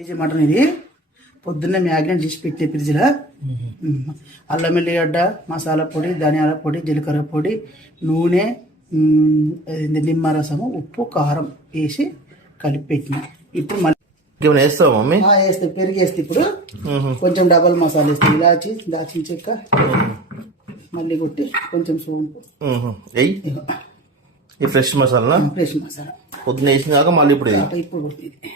KG mutton ఇది పొద్దున్నే magnet చేసి పెట్టే ఫ్రిడ్జ్లో అల్లం ఎల్లిగడ్డ మసాలా పొడి ధనియాల పొడి జీలకర్ర పొడి నూనె నిమ్మరసము ఉప్పు కారం వేసి కలిపి పెట్టిన. ఇప్పుడు మళ్ళీ వేస్తావా మమ్మీ? వేస్తే పెరిగి వేస్తే ఇప్పుడు కొంచెం డబల్ మసాలా వేస్తే ఇలాచి దాచిన చెక్క మళ్ళీ కొట్టి కొంచెం సోంపు ఈ ఫ్రెష్ మసాలా పొద్దున్న వేసిన కాక మళ్ళీ ఇప్పుడు కొట్టింది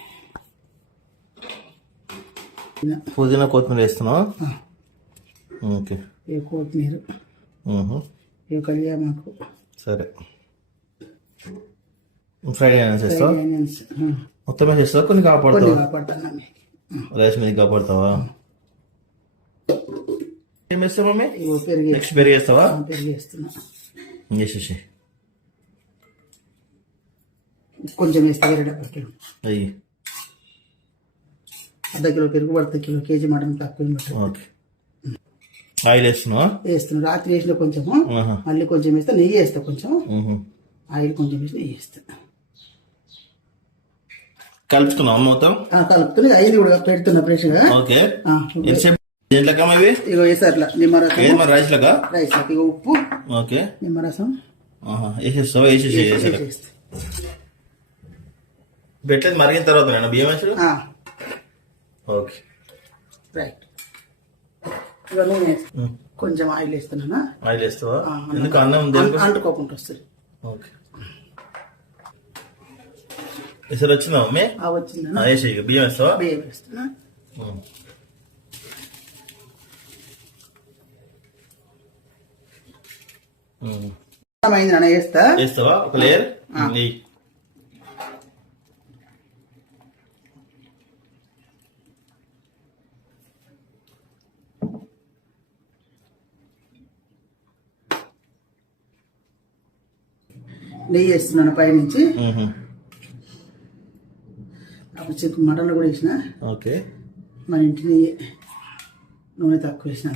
పుదీనా కొత్తిమీర వేస్తున్నావా? ఓకే. కొత్తిమీర కళ్యామాకు సరే. ఫ్రైడ్ ఆనియన్స్ వేస్తావా? మొత్తం వేస్తావా? కొన్ని కాపాడుతావా? రైస్ మీద కాపాడుతావా? ఏం వేస్తావు మమ్మీ? నెక్స్ట్ పెరిగి వేస్తావా? పెరిగి వేస్తున్నా. వేసేసి కొంచెం వేస్తే అయ్యి అర్ధ కిలో పెరుగు పడుతుంది, కిలో కేజీ మటన్ తక్కువ. ఓకే. ఆయిల్ వేస్తున్నా? వేస్తున్నా. రాత్రి వేసిన కొంచెము మళ్ళీ కొంచెం వేస్తా. నెయ్యి వేస్తా కొంచెం, ఆయిల్ కొంచెం వేసి నెయ్యి వేస్తా. కలుపుతున్నావు మొత్తం? కలుపుతున్నా. అయింది కూడా పెడుతున్నా ఫ్రెష్గా. ఓకే. ఇగో వేసారు నిమ్మరసం రైస్ లాగా. ఇగో ఉప్పు, ఓకే, నిమ్మరసం వేసేస్తావు. వేసేసి పెట్టలేదు మరిగిన తర్వాత బియ్యం వేసాడు. Okay, right. ఇక నూనె కొంచెం ఆయిల్ వేస్తున్నా. ఆయిల్ వేస్తావా? ఎందుకు? అన్నం అంటుకోకుండా వస్తుంది. ఓకే. ఎసరు వచ్చిందా మమ్మీ? వచ్చిందా? వేసి బియ్యం వేస్తావా? బియ్యం వేస్తున్నా. అయింది వేస్తావా? ఒక లేయర్ నెయ్యి వేస్తున్నాను పైనుంచి. అప్పుడు చెక్కు మటన్లో కూడా వేసిన. ఓకే. మన ఇంటి నెయ్యి, నూనె తక్కువ వేసిన.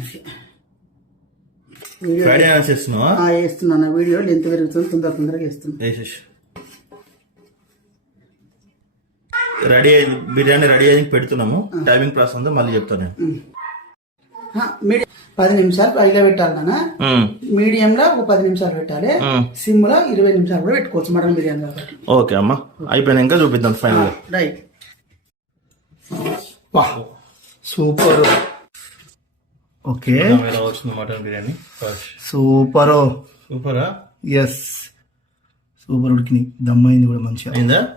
వేస్తున్నాను. వీడియోలు ఎంత పెరుగుతుంది తొందరగా వేస్తున్నాను. రెడీ బిర్యానీ రెడీ అయ్యి పెడుతున్నాము. టైమింగ్ ప్రాసెస్ అంతా మళ్ళీ చెప్తాను. మీడియం 10 నిమిషాలు పైగా పెట్టాలి నాన్న. మీడియంలో ఒక 10 నిమిషాలు పెట్టాలి. సిమ్ లో 20 నిమిషాలు కూడా పెట్టుకోవచ్చు మటన్ బిర్యానీ కాబట్టి. ఓకే అమ్మా, అయిపోయినా ఇంకా చూపిద్దాం ఫైనల్. రైట్. సూపర్. ఓకే, వచ్చింది మటన్ బిర్యానీ. సూపర్. సూపరా? Yes, super. ఉడికినాయి, దమ్ అయింది కూడా మంచిగా. అయిందా?